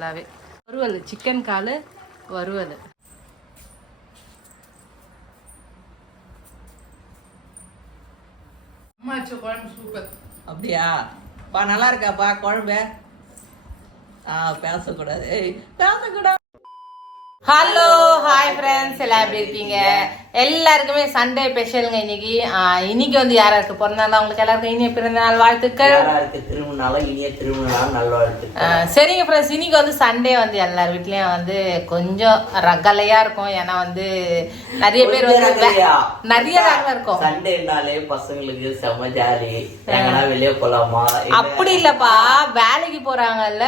நல்லாவே. வறுவல் சிக்கன் கால் வறுவல். அப்படியா? பா நல்லா இருக்காப்பா? குழம்பு? ஆ பேசக்கூடாது. ஏய் பேசக்கூடாது. ஹலோ ஹாய் ஃப்ரெண்ட்ஸ் எல்லாம் எப்படி இருக்கீங்க? எல்லாருக்குமே சண்டே ஸ்பெஷலுங்க இன்னைக்கு. இன்னைக்கு வந்து யாராருக்கு பிறந்த நாள்? அவங்களுக்கு எல்லாருக்கும் இனிய பிறந்த நாள் வாழ்த்துக்கள். திருமணாலும் இனிய திருமணம் நல்வாழ்த்து ஆஹ் சரிங்க ஃப்ரெண்ட்ஸ் இன்னைக்கு வந்து சண்டே வந்து எல்லார் வீட்லயும் வந்து கொஞ்சம் ரகலையா இருக்கும். ஏன்னா வந்து நிறைய பேர் வந்து நிறைய ரகலை இருக்கும். சண்டேனாலே பசங்களுக்கு செம்ம ஜாலி. எங்கன்னா வெளியே போலாமா? அப்படி இல்லப்பா. வேலைக்கு போறாங்கல்ல.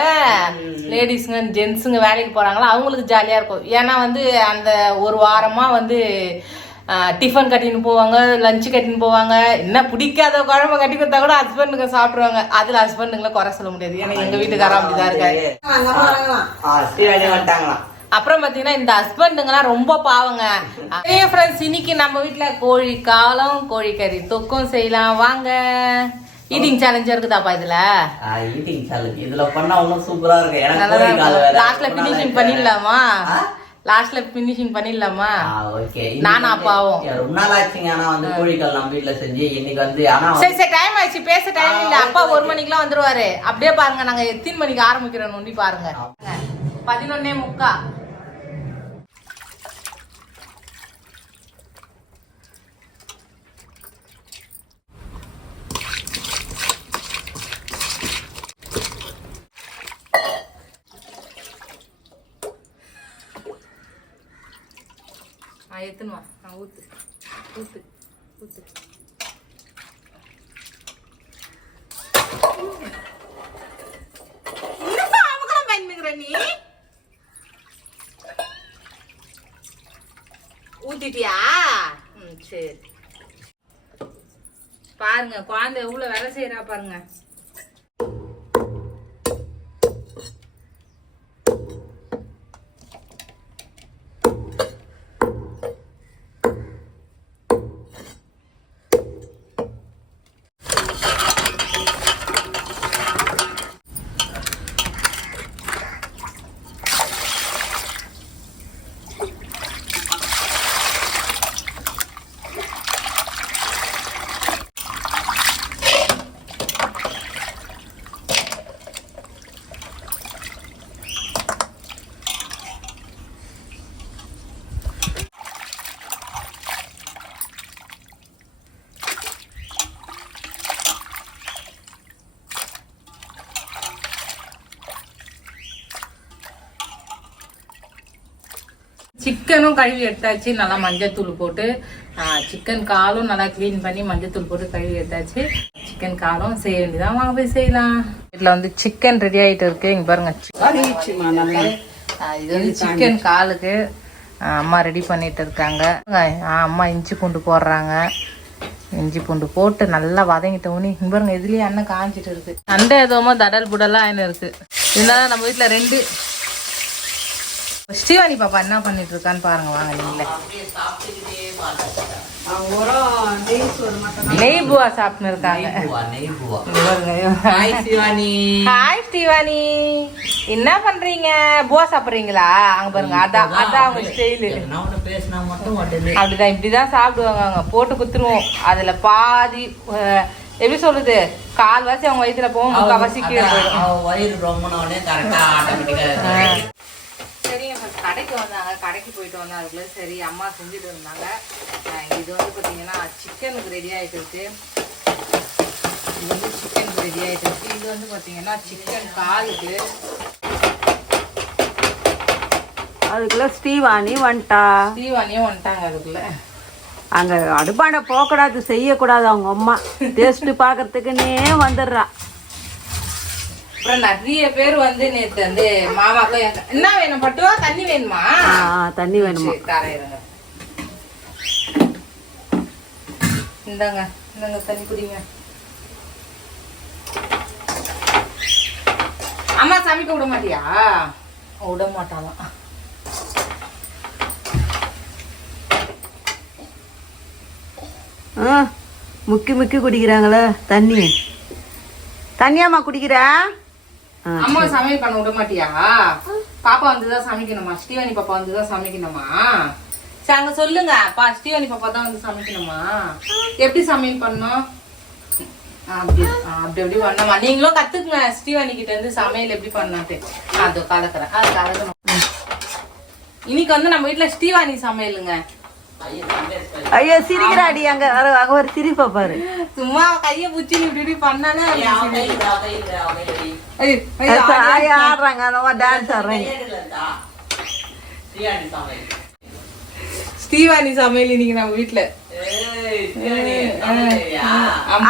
லேடிஸுங்க ஜென்ஸுங்க வேலைக்கு போறாங்களா? அவங்களுக்கு ஜாலியா இருக்கும். ஏன்னா வந்து அந்த ஒரு வாரமா வந்து டிஃபன் கட்டின்னு போவாங்க லஞ்சு கட்டின்னு போவாங்க. என்ன பிடிக்காத குழம்பு கட்டி கொடுத்தா கூட ஹஸ்பண்டுங்க சாப்பிடுவாங்க அதுல ஹஸ்பண்டுங்களை குறை சொல்ல முடியாது. ஏன்னா எங்க வீட்டுக்காரன் அப்படிதான் இருக்காரு. அப்புறம் பாத்தீங்கன்னா இந்த ஹஸ்பண்டுங்கலாம் ரொம்ப பாவங்க. ஃப்ரெண்ட்ஸ் இன்னைக்கு நம்ம வீட்ல கோழி காலம் கோழிக்கறி தொக்கும் செய்யலாம். வாங்க. ஈட்டிங் சேலஞ்ச் இருக்குதாப்பா இதுல? ஈட்டிங் சேலஞ்ச் இதுல பண்ணா இன்னும் சூப்பரா இருக்கு எனக்கு. லாஸ்ட்ல பினிஷிங் பண்ணிடலாமா? லாஸ்ட்ல பினிஷிங் பண்ணிடலாமா. இன்னைக்கு நானா பாவம். ரொம்ப நாள் ஆச்சுங்க ஆனா வந்து கோழிக்கால் நம்ம வீட்டுல செஞ்சு இன்னைக்கு வந்து ஆனா சரி சரி டைம் ஆயிடுச்சு. பேச டைம் இல்ல. அப்பா ஒரு மணிக்கெல்லாம் வந்துருவாரு. அப்படியே பாருங்க நாங்க எத்தனை மணிக்கு ஆரம்பிக்கிறோம் நோண்டி பாருங்க. பதினொன்னே முக்கா. எத்துன்னு வா. ஆ ஊத்து. ஊத்து. ஊத்து. என்னப்பா அவங்களும் நீ? ஊத்திட்டியா? ம் சரி. பாருங்க குழந்தை எவ்வளவு வேலை செய்யறா பாருங்க. சிக்கனும் கழுவி எடுத்தாச்சு. நல்லா மஞ்சத்தூள் போட்டு சிக்கன் காலும் நல்லா க்ளீன் பண்ணி மஞ்சத்தூள் போட்டு கழுவி எடுத்தாச்சு. சிக்கன் காலும் செய்ய வேண்டியதான் வாங்க போய் செய்யலாம். இதில் வந்து சிக்கன் ரெடி ஆகிட்டு இருக்கு. இங்கே பாருங்க இது வந்து சிக்கன் காலுக்கு அம்மா ரெடி பண்ணிட்டு இருக்காங்க. ஆ, அம்மா இஞ்சி பூண்டு போடுறாங்க. இஞ்சி பூண்டு போட்டு நல்லா வதங்கிட்ட உனி இங்க பாருங்க இதுலயே அண்ணன் காஞ்சிட்டு இருக்கு. சண்டை எதுவுமோ தடல் புடலாம் என்ன இருக்கு. இருந்தாலும் நம்ம வீட்டில் ரெண்டு ஸ்ரீவாணி பாப்பா என்ன பண்ணிட்டு இருக்கான்னு பாருங்க வாங்க நீங்களே. நெய் பூவா சாப்பிட்டு இருக்காங்க. ஹாய் ஸ்ரீவாணி. என்ன பண்றீங்க? பூவா சாப்பிடுறீங்களா? அங்க பாருங்க அதான் அதான் அவங்க ஸ்டைலு. அப்படிதான் இப்படிதான் சாப்பிடுவாங்க அவங்க. போட்டு குத்துருவோம். அதுல பாதி எப்படி சொல்றது? கால்வாசி அவங்க வயித்துல போகும் முக்கால்வாசி கீழே போயிடும். கடைக்கு வந்தாங்க கடைக்கு போயிட்டு வந்தோம் அதுக்குள்ள சரி அம்மா செஞ்சுட்டு இருந்தாங்க. அஹ் இது வந்து பார்த்தீங்கன்னா சிக்கனுக்கு ரெடி ஆகிட்டு இருக்கு. இது வந்து சிக்கனுக்கு ரெடி ஆகிட்டு இருக்கு. இது வந்து பார்த்தீங்கன்னா சிக்கன் காலுக்கு. அதுக்குள்ள ஸ்ரீவாணி வந்துட்டா. தீவானியும் வந்துட்டாங்க அதுக்குள்ள. அங்க அடுப்பாண்ட போகக்கூடாது செய்யக்கூடாது அவங்க அம்மா. டேஸ்ட் பாக்குறதுக்குன்னே வந்துடுறா. அப்புறம் நிறைய பேர் வந்து நேத்து வந்து மாமாக்கும் என்ன வேணும்? பட்டுவா? தண்ணி வேணுமா? தண்ணி வேணுமா? இருங்க. இந்தாங்க இந்தாங்க தண்ணி குடிங்க. அம்மா சமைக்க விட மாட்டியா? விட மாட்டாளாம். ஆ, முக்கி முக்கி குடிக்கிறாங்களே தண்ணி. தண்ணியாம்மா குடிக்கிற? அம்மா சமையல் பண்ண விட மாட்டியா? பாப்பா வந்துதான் சமைக்கணுமா? ஸ்ரீவாணி பாப்பா வந்துதான் சமைக்கணுமா? சரி அங்க சொல்லுங்க. பா ஸ்ரீவாணி பாப்பா தான் வந்து சமைக்கணுமா? எப்படி சமையல் பண்ணணும்? ஆ, அப்படி அப்படி அப்படி பண்ணணுமா? நீங்களும் கத்துக்குங்க. ஸ்ரீவாணி கிட்ட இருந்து சமையல் எப்படி பண்ணாட்டு நான் அதோ கலக்குறேன். அது கலக்கணும். இன்னைக்கு வந்து நம்ம வீட்ல ஸ்ரீவாணி சமையலுங்க. ஐயோ, சிரிக்கிறாடி அங்க வர அங்க ஒரு சிரிப்பை பாரு. சும்மா கைய புடிச்சு இப்படி ஆடி ஆடுறாங்க அந்த டான்ஸ் ஆடுறாங்க. ஸ்ரீவாணி சமையல் இன்னைக்கு நம்ம வீட்ல. ஏய், பிரியாணி சமையலையா?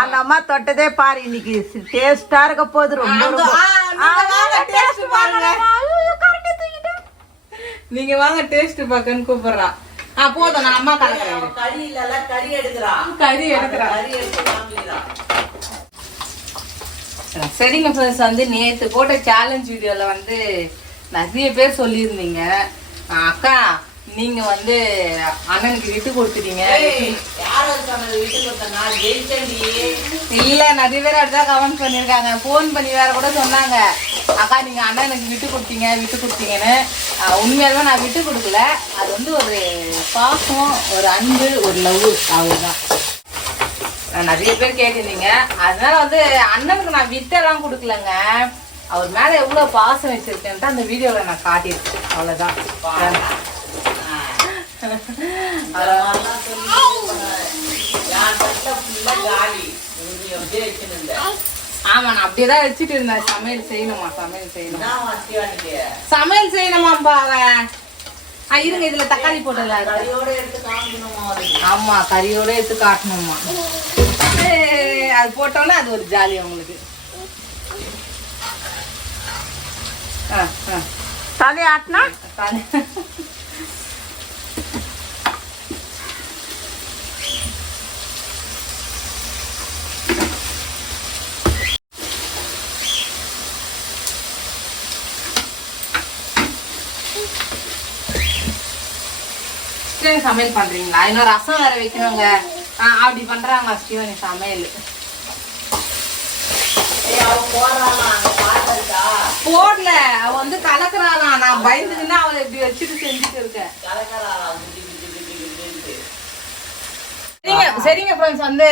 அந்த அம்மா தொட்டதே பாரு இன்னைக்கு டேஸ்டா இருக்க போகுது ரொம்ப நீங்க வாங்க டேஸ்ட் பாக்கன்னு கூப்பிடுறா. ஆ போதும் நான் அம்மா கலக்குறேன் கறி இல்லல, கறி எடுக்கிறான். கறி எடுக்கிறா கறி எடுத்து காமிக்கிறான். சரிங்க ஃப்ரெண்ட்ஸ் வந்து நேத்து போட்ட சேலஞ்ச் வீடியோல வந்து நிறைய பேர் சொல்லியிருந்தீங்க அக்கா நீங்க வந்து அண்ணனுக்கு விட்டு கொடுத்துட்டீங்க. இல்ல நிறைய பேர் அப்படிதான் கமெண்ட் பண்ணிருக்காங்க. ஃபோன் பண்ணி வேற கூட சொன்னாங்க. அக்கா நீங்க அண்ணனுக்கு விட்டு கொடுத்தீங்க விட்டு கொடுத்தீங்கன்னு. உண்மையாலுமே நான் விட்டு கொடுக்கல. அது வந்து ஒரு பாசம் ஒரு அன்பு ஒரு லவ் அவ்வளவுதான். ஆஹ் நிறைய பேர் கேட்டிருந்தீங்க. அதனால வந்து அண்ணனுக்கு நான் விட்டெல்லாம் கொடுக்கலங்க. அவர் மேல எவ்வளவு பாசம் வச்சிருக்கேன்ட்டு அந்த வீடியோல நான் காட்டியிருக்கேன். அவ்வளவுதான். ஆ. மாதிரிலாம் சொல்லி காலி. நீ அப்படியே வச்சுருந்த. ஆமா நான் அப்படியேதான் வச்சுட்டு இருந்தேன் சமையல் செய்யணுமா சமையல் செய்யணும்? சமையல் செய்யணுமாம்பா அவன் ஆ, இருங்க இதுல தக்காளி அவருக்கு? ஆமா கறியோட எடுத்து காட்டணுமா ஏய், அது போட்டோம்னா அது ஒரு ஜாலி அவங்களுக்கு ஆ, ஆ, தலை ஆட்டினா தானே. சமையல் பண்றீங்களா? இன்னும் ரசம் வேற வைக்கணுங்க. அப்படி பண்றாங்க ஸ்ரீவனி சமையல்? போடல. அவ வந்து கலக்குறாளாம் நான் பயந்துக்குன்னா அவளை இப்படி வச்சுட்டு செஞ்சுட்டு இருக்கேன். சரிங்க சரிங்க ஃப்ரெண்ட்ஸ் வந்து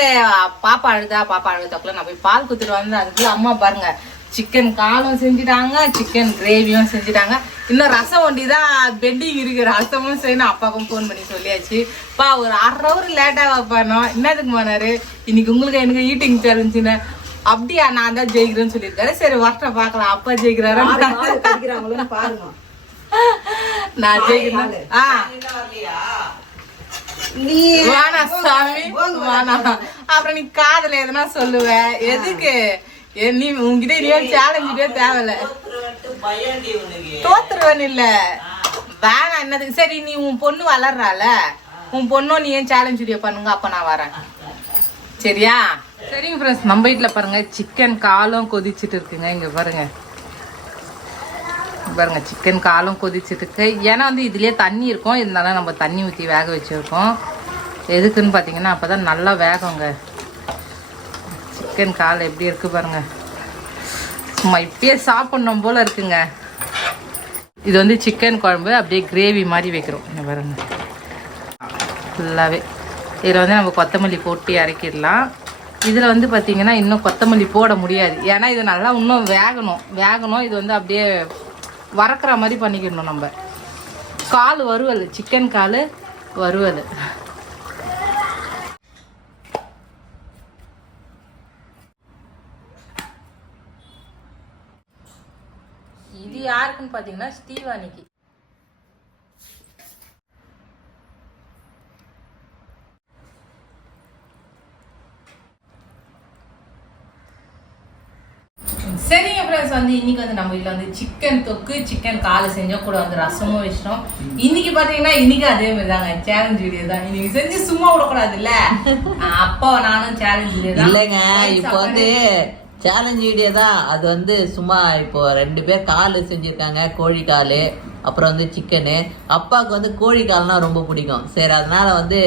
பாப்பா அழுதா? பாப்பா அழுதாக்குள்ள நான் போய் பால் குத்துட்டு வந்து அதுக்குள்ள அம்மா பாருங்க. சிக்கன் காலும் செஞ்சுட்டாங்க சிக்கன் கிரேவியும் செஞ்சுட்டாங்க. இன்னும் ரசம் ஒண்டி தான் பெண்டிங் இருக்கு ரசமும் செய்யணும். அப்பாவுக்கும் ஃபோன் பண்ணி சொல்லியாச்சு. பா ஒரு அரை ஹவர் லேட்டாக வைப்பானோ? என்னதுக்கு போனாரு இன்னைக்கு உங்களுக்கு எனக்கு ஈட்டிங் சேலஞ்சுன்னு அப்படியா நான் தான் ஜெயிக்கிறேன்னு சொல்லியிருக்காரு. சரி வரட்ட பார்க்கலாம். அப்பா ஜெயிக்கிறாரு? பாருங்க நான் ஜெயிக்கிறேன். ஆ? நீ சாமி. வேணாம் அப்புறம் நீ காதுல எதுனா சொல்லுவ? எதுக்கு? நீ உன்கிட்ட நீ சேலஞ்சுட்டே தேவையில்ல. தோத்துருவன் இல்ல. வேணாம் என்னதுக்கு? சரி நீ உன் பொண்ணு வளர்றால உன் பொண்ணும் நீ ஏன் சேலஞ்ச் வீடியோ பண்ணுங்க அப்ப நான் வரேன். சரியா? சரிங்க ஃப்ரெண்ட்ஸ் நம்ம வீட்டில் பாருங்க சிக்கன் காலும் கொதிச்சிட்டு இருக்குங்க. இங்க பாருங்க. பாருங்க சிக்கன் காலும் கொதிச்சிட்டு இருக்கு. ஏன்னா வந்து இதுலயே தண்ணி இருக்கும். இருந்தாலும் நம்ம தண்ணி ஊற்றி வேக வச்சிருக்கோம். எதுக்குன்னு பார்த்தீங்கன்னா அப்பதான் நல்லா வேகுங்க. சிக்கன் கால் எப்படி இருக்கு பாருங்க. சும்மா இப்பயே சாப்பிடணும் போல இருக்குங்க. இது வந்து சிக்கன் குழம்பு அப்படியே கிரேவி மாதிரி வைக்கிறோம். இங்கே பாருங்க. ஃபுல்லாகவே இதில் வந்து நம்ம கொத்தமல்லி போட்டு இறக்கிடலாம். இதில் வந்து பார்த்தீங்கன்னா இன்னும் கொத்தமல்லி போட முடியாது. ஏன்னா இது நல்லா இன்னும் வேகணும். வேகணும். இது வந்து அப்படியே வறக்கிற மாதிரி பண்ணிக்கிடணும் நம்ம. கால் வறுவல். சிக்கன் கால் வறுவல். இது யாருக்குன்னு பார்த்தீங்கன்னா ஸ்டீவானிக்கு சரிங்க ஃப்ரெண்ட்ஸ் வந்து இன்னைக்கு வந்து நம்ம வீட்டில் வந்து சிக்கன் தொக்கு சிக்கன் காலை செஞ்சோம் கூட வந்து ரசமும் வச்சிட்டோம். இன்னைக்கு பார்த்தீங்கன்னா இன்னைக்கு அதே மாதிரி தாங்க சேலஞ்ச் வீடியோ தான். இன்னைக்கு செஞ்சு சும்மா விடக்கூடாதுல்ல? அப்பா நானும் சேலஞ்ச் வீடியோ தான். இல்லைங்க இப்போ வந்து சேலஞ்ச் வீடியோ தான் அது வந்து சும்மா இப்போ ரெண்டு பேர் கால் செஞ்சிருக்காங்க கோழி கால் அப்புறம் வந்து சிக்கனு அப்பாவுக்கு வந்து கோழி கால்னா ரொம்ப பிடிக்கும். சரி அதனால வந்து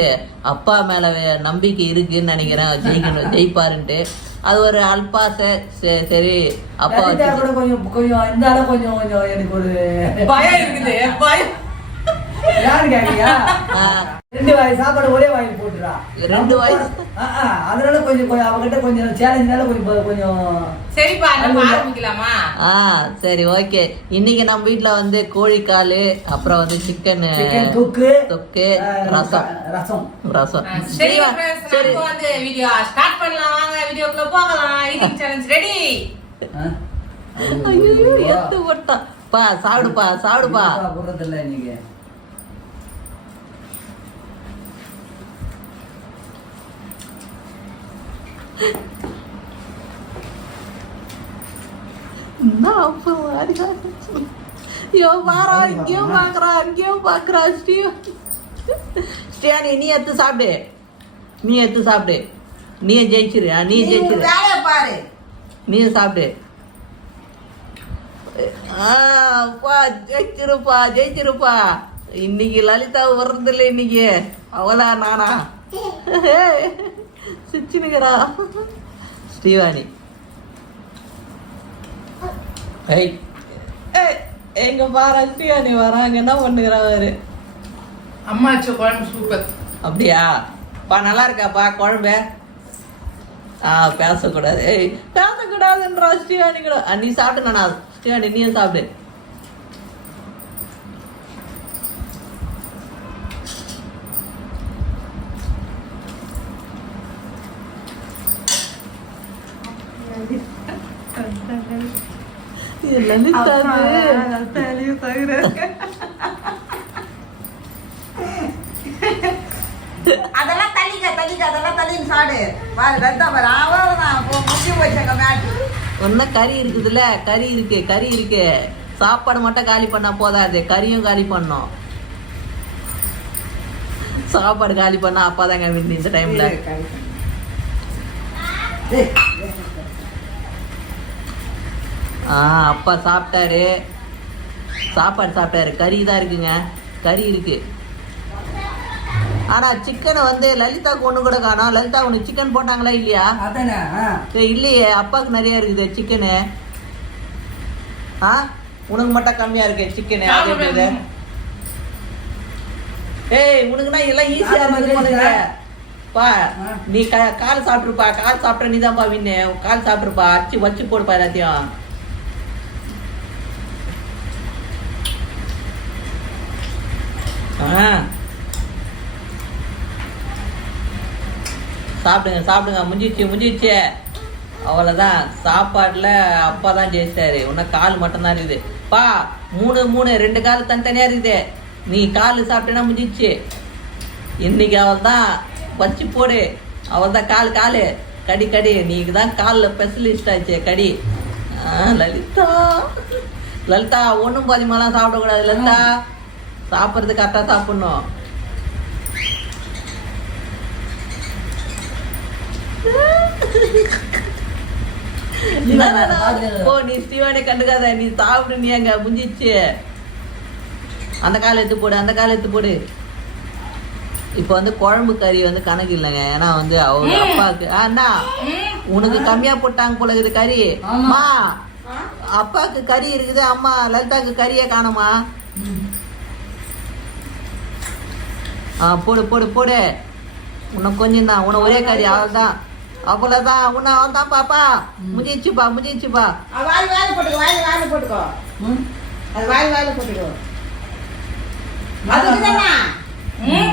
அப்பா மேல நம்பிக்கை இருக்குன்னு நினைக்கிறேன். ஜெயிக்கணும் ஜெயிப்பாருன்ட்டு. அது ஒரு அல்பாசை சரி சரி அப்பா கொஞ்சம் கொஞ்சம் கொஞ்சம் எனக்கு ஒரு பயம் இருக்குது. பயம். யாரு கேட்கியா ரெண்டு வாய் சாப்பாடு ஒரே வாயில் போட்டுறா. ரெண்டு வாய்? அதனால கொஞ்சம் கொஞ்சம் அவகிட்ட கொஞ்சம் சேலஞ்சால கொஞ்சம் கொஞ்சம் சரிப்பா நம்ம ஆரம்பிக்கலாமா? ஆ சரி ஓகே. இன்னைக்கு நம்ம வீட்ல வந்து கோழிக்கால் அப்புறம் வந்து சிக்கன் தொக்கு தொக்கு ரசம். ரசம். ரசம். சரி சரியா? friends, சரி. நம்ம வந்து வீடியோ ஸ்டார்ட் பண்ணலாம். வாங்க வீடியோக்குள்ள போகலாம். ஈட்டிங் சேலஞ்ச் ரெடி ஆ? ஐயோ எத்து போட்டான் பா சாப்பிடுப்பா சாப்பிடுப்பா. இல்ல இன்னைக்கு என்ன அப்ப மாதிரி ஐயோ பாரா இங்கேயும் பாக்குறா அங்கேயும் பாக்குறா ஸ்ரீ ஸ்ரீயானி நீ எடுத்து சாப்பிடு நீ எடுத்து சாப்பிடு நீ ஜெயிச்சிரு நீ ஜெயிச்சிரு பாரு நீ சாப்பிடு ஆ, அப்பா ஜெயிச்சிருப்பா ஜெயிச்சிருப்பா இன்னைக்கு லலிதா வர்றதில்ல இன்னைக்கு அவளா நானா சிச்சினுக்கிறா ஸ்ரீவாணி. ஏய் எங்க பாரு ஸ்ரீவாணி வராங்க. என்ன பண்ணுகிறாரு அம்மா வச்ச குழம்பு சூப்பர் அப்படியா? பா நல்லா இருக்காப்பா குழம்பு? ஆ பேசக்கூடாது. ஏய் பேசக்கூடாதுன்றா ஸ்ரீவாணி கூட. நீ சாப்பிட்டு நானா? ஸ்ரீவாணி நீயும் சாப்பிடு. இது லலிதாது. அதெல்லாம் தள்ளிக்க தள்ளிக்க அதெல்லாம் தள்ளின்னு சாடு. பாரு ரத்தா பாரு. முடிஞ்சு போச்சாங்க மேட்டு கறி இருக்குதுல்ல? கறி இருக்கு கறி இருக்கு. சாப்பாடு மட்டும் காலி பண்ணா போதாது. கறியும் காலி பண்ணோம். சாப்பாடு காலி பண்ணா அப்பா தாங்க இந்த டைம்ல ஆ அப்பா சாப்பிட்டாரு. சாப்பாடு சாப்பிட்டாரு. கறி தான் இருக்குங்க. கறி இருக்கு. ஆனா சிக்கனை வந்து லலிதாக்கு ஒண்ணு கூட காணோம். லலிதா உனக்கு சிக்கன் போட்டாங்களா இல்லையா? இல்லையே. அப்பாவுக்கு நிறைய இருக்குது சிக்கனு ஆ உனக்கு மட்டும் கம்மியா இருக்கு சிக்கனு? ஏய் உனக்குனா எல்லாம் ஈஸியா ஜெயிச்சிட்டா. பா. நீ கால் சாப்பிட்டுருப்பா கால் சாப்பிட்ற நீ தான்ப்பா வின்னு கால் சாப்பிட்டுருப்பா அச்சு வச்சு போடுப்பா எல்லாத்தையும். சாப்பிடுங்க சாப்பிடுங்க. முடிஞ்சிச்சு முடிஞ்சிச்சு அவ்வளோதான் சாப்பாட்டில் அப்பா தான் ஜெயிச்சாரு. இன்னும் கால் மட்டும்தான் இருக்குது. பா மூணு மூணு ரெண்டு கால் தனித்தனியாக இருக்குது. நீ கால் சாப்பிட்டேன்னா முடிஞ்சிச்சு இன்னைக்கு அவள் தான் வச்சு போடு. அவள் தான் கால் கால். கடி கடி. நீக்கு தான் காலில் ஸ்பெஷலிஸ்ட் ஆச்சு கடி. ஆ, லலிதா. லலிதா ஒன்றும் பாதிமாலாம் சாப்பிடக்கூடாது லலிதா. சாப்பிட்றது கரெக்டாக சாப்பிட்ணும்? ஓ நீ ஸ்டீவானே கண்டுக்காத நீ சாப்பிடு நீ அங்க முடிஞ்சிச்சு அந்த காலை எடுத்து போடு அந்த காலை எடுத்து போடு. இப்போ வந்து குழம்பு கறி வந்து கணக்கு இல்லைங்க. ஏன்னா வந்து அவங்க அப்பாவுக்கு அண்ணா உனக்கு கம்மியா போட்டாங்க போல இருக்குது கறி. அம்மா அப்பாவுக்கு கறி இருக்குது அம்மா லலிதாக்கு கறியே காணுமா? ஆ போடு போடு போடு. உனக்கு கொஞ்சம் தான் உன ஒரே கறி அவ்வளோதான் அவ்வளோதான் உன்னை அவன் தான் பாப்பா. முடிஞ்சிச்சுப்பா முடிஞ்சிச்சுப்பா வாய் வாயில போட்டுக்கோ வாயில வாயில போட்டுக்கோ. ம். அது வாய் வாயில போட்டுக்கோ. அதுக்கு தானே ம்.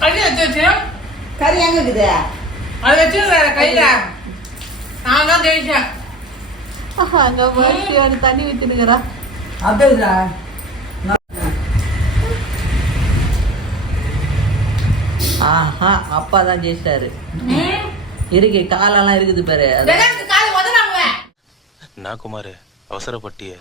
கறி வச்சு வச்சு. கறி எங்க இருக்குது? அதை வச்சு வேற கையில. நான் தான் ஜெயிச்சேன் அங்க தண்ணி ஊற்றினுங்கிறா அப்படியே ஆஹா அப்பா தான் ஜெயிச்சிட்டாரு இருக்கு காலெல்லாம் இருக்குது பாரு. நான் குமார்? அவசரப்பட்டிய.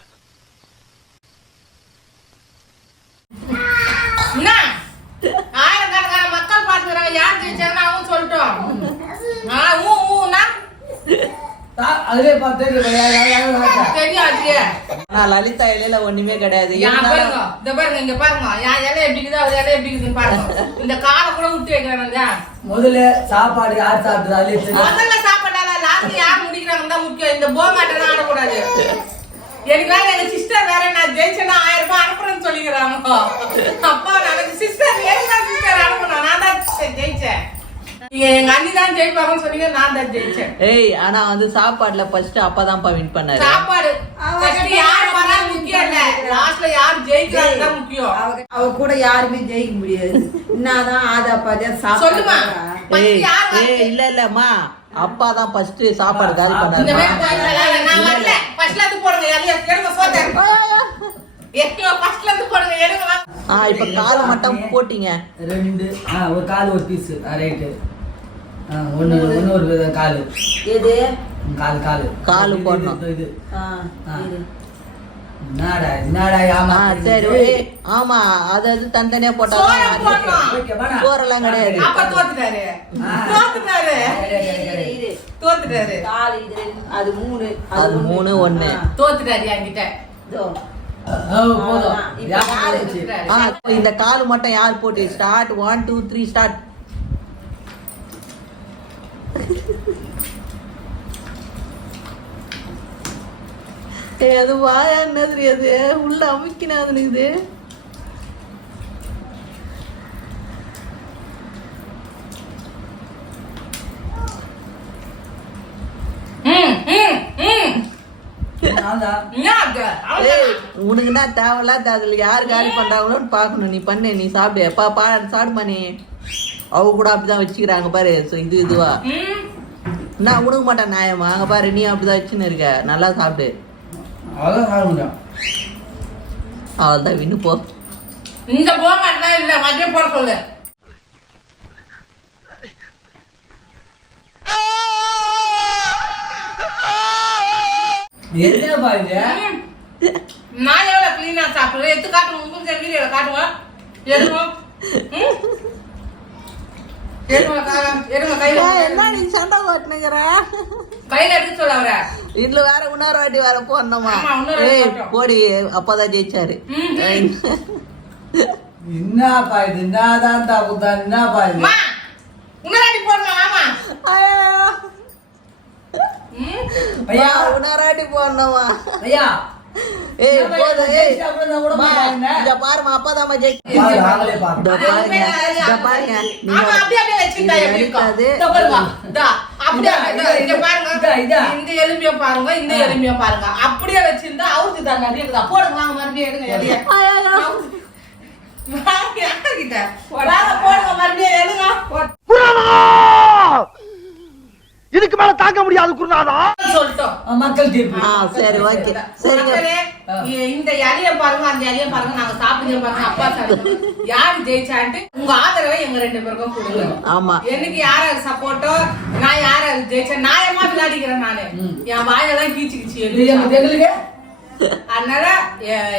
மக்கள் பார்த்துக்கிறாங்க யார் ஜெயிச்சாங்கன்னு அவங்க சொல்லட்டும். அதுலயே பார்த்து இது யார் யார் யார் யார் தெரியாது ஆனா லலிதா இலையில ஒண்ணுமே கிடையாது. பாருங்க இந்த பாருங்க இங்க பாருங்க. என் இலை எப்படி இருக்குது அவ இலை எப்படி இருக்குதுன்னு பாருங்க. இந்த காலை கூட விட்டு வைக்கிறேன் முதல்ல சாப்பாடு யார் சாப்பிடுறது. முதல்ல சாப்பிட்டால லாஸ்ட் யார் முடிக்கிறாங்க தான் முக்கியம் இந்த போமாட்டம் ஆடக்கூடாது. எனக்கு வேற எங்க சிஸ்டர் வேற நான் ஜெயிச்சேன்னா ஆயிரம் ரூபாய் அனுப்புறேன்னு சொல்லிக்கிறாங்க. அப்பா நான் சிஸ்டர் ஏன் சிஸ்டர் அனுப்புனா நான் தான் ஜெயிச்சேன். ஏய் ஆனா வந்து சாப்பாடுல ஃபர்ஸ்ட் அப்பதான்ப்பா வின் பண்ணாரு. சாப்பாடு. first யார் வரா முக்கியம் இல்ல. லாஸ்ட்ல யார் ஜெயிக்கிறாங்க தான் முக்கியம். அவ கூட யாருமே ஜெயிக்க முடியாது. என்னதான் ஆதா பாதியா வரா? இல்ல இல்லம்மா. அப்பா தான் ஃபர்ஸ்ட் சாப்பாடு காலி பண்ணாரு இப்ப கால் மட்டும் போட்டீங்க. ரெண்டு ஒரு கால் ஒரு பீஸ் ரைட்டு ஒன்று ஒன்று ஒரு வித கால். எது? கால் கால். காலு போடணும். இது. என்னடா ஆமா சரி ஆமா அது அது தனித்தனியா போட்டா சோறெல்லாம் கிடையாது. அப்ப தோத்துட்டாரு. அது மூணு அது மூணு, ஒண்ணு. தோத்துட்டாரு என்கிட்ட. இந்த கால் மட்டும் யார் போட்டு? Start one two three start அது வாயா என்னது அது? உள்ள அமைக்கினாது இது. என்ன. உனக்கு என்ன தேவையில்லாத அதுல யாரு காலி பண்றாங்களோன்னு பாக்கணும் நீ பண்ணு நீ சாப்பிடு. எப்பா பா சாப்பிடுமா நீ அவங்க கூட அப்படிதான் வச்சுக்கிறாங்க பாரு. so இது இதுவா. நான் உனக்கு மாட்டேன் நியாயமா அங்க பாரு. நீ அப்படிதான் வச்சுன்னு இருக்க. நல்லா சாப்பிடு. அவ்வளவுதான் சாப்பிட முடியும். அவள் தான் வின்னு போ. இந்த போமாட்டா இல்ல மதியம் போட சொல்லு. என்னப்பா இது. நான் எவ்வளவு கிளீனா சாப்பிடுறேன்? எடுத்து காட்டுங்க உங்களுக்கு வீடியோல காட்டுங்க. எடுங்க ம். எடுங்க கா- எடுங்க கையில என்ன நீ சண்டை ஓட்டுனுங்கிற கையில எடுத்து சொல்ல அவரை. இதுல வேற இன்னொரு வாட்டி வேற போடணுமா இன்னொரு வாட்டி ஏய். போடி அப்பதான் ஜெயிச்சாரு. என்னப்பா இது? என்னதான் தாக்குதா என்னப்பா இது? போடணும் ஆமா. ம். ஐயா. இன்னொரு வாட்டி போடணுமா? ஐயா ஏய் போதும் ஏய். இங்க பாருமா அப்பதாம்மா பாருங்க அப்படியே அப்படியே அப்படியே. இந்த எலும்பிய பாருங்க. இந்த எலும்பிய பாருங்க அப்படியே வச்சிருந்தா அவுத்து தான் நிறைய இருக்குதா? போடுங்க வாங்க மறுபடியும் எடுங்க. வாங்க, போடுங்க மறுபடியும் எடுங்க. இதுக்கு மேல தாங்க முடியாது குருநாதா. சொல்லிட்டோம். மக்கள் தீர்ப்பு. ஆ சரி ஓகே. இ- இந்த இலைய பாருங்க அந்த இலைய பாருங்க நாங்க சாப்பிடுங்க பாருங்க அப்பா சாப்பிடுங்க. யாரு ஜெயிச்சான்ட்டு உங்க ஆதரவை எங்க ரெண்டு பேருக்கும் கொடுங்க. ஆமா. எனக்கு யார் யார் சப்போர்ட்டோ நான் யார் யார் ஜெயிச்சேன் நியாயமா விளையாடிக்கிறேன் நானு? என் வாயெல்லாம் கீச்சு கீச்சு இது எங்க- எங்களுக்கு அதனால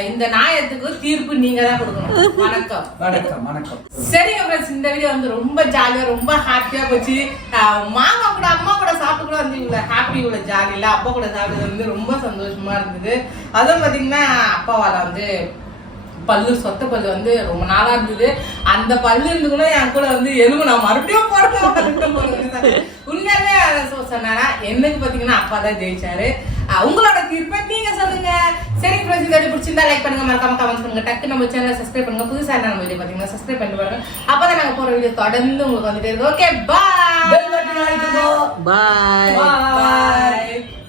இந்த நாயத்துக்கு தீர்ப்பு நீங்க தான் கொடுக்கணும். வணக்கம். வணக்கம் வணக்கம். சரிங்க ஃப்ரெண்ட்ஸ் இந்த வீடியோ வந்து ரொம்ப ஜாலியா ரொம்ப ஹாப்பியா போச்சு. மாமா கூட அம்மா கூட சாப்பிட்டு கூட வந்து இவ்வளவு ஹாப்பி இவ்வளவு ஜாலி இல்ல. அப்பா கூட சாப்பிட்டது வந்து ரொம்ப சந்தோஷமா இருந்தது. அதுவும் பாத்தீங்கன்னா அப்பாவால வந்து பல்லு சொத்த பல்லு வந்து ரொம்ப நாளா இருந்தது. அந்த பல்லு இருந்து கூட என் கூட வந்து எலும்பு நான் மறுபடியும் போடுறேன் உண்மையாவே அதை சொ- சொன்னாரா? எனக்கு பாத்தீங்கன்னா அப்பா தான் ஜெயிச்சாரு. உங்களோட தீர்ப்பை நீங்க சொல்லுங்க. சரி ஃப்ரெண்ட்ஸ் இந்த பிடிச்சிருந்தா லைக் பண்ணுங்க. மறக்காம கமெண்ட் பண்ணுங்க. டக்கு நம்ம சேனலை சப்ஸ்கிரைப் பண்ணுங்க. புதுசா என்ன நம்ம வீடியோ பாத்தீங்கன்னா சப்ஸ்கிரைப் பண்ணி பாருங்க. அப்பதான் நாங்க போற வீடியோ தொடர்ந்து உங்களுக்கு வந்துட்டே இருக்கும். ஓகே பாய் பாய் பாய்